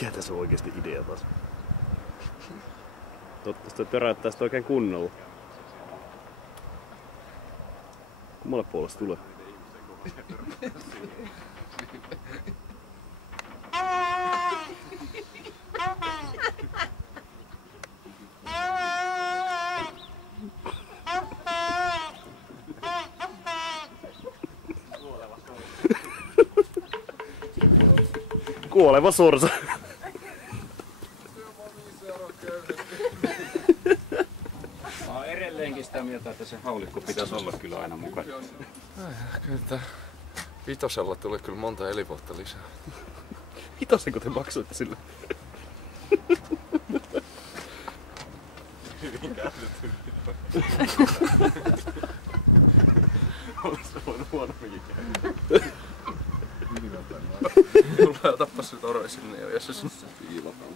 Mikä tässä on oikeesti idea taas? Toivottavasti toi töräyttää sitä oikein kunnolla. Kummalle puolelle se tulee? Kuoleva sorsa. Mä oon edelleenkin sitä mieltä, että se haulikko pitäisi olla kyllä aina mukana. Kyllä tää vitosella tuli kyllä monta elinvuotta lisää. Vitosenko te maksoitte sille? Hyvin käytetty. Olis se voinut huonomminkin käydä. Mulla otappas nyt oroi sinne jo, jos se piilotaan.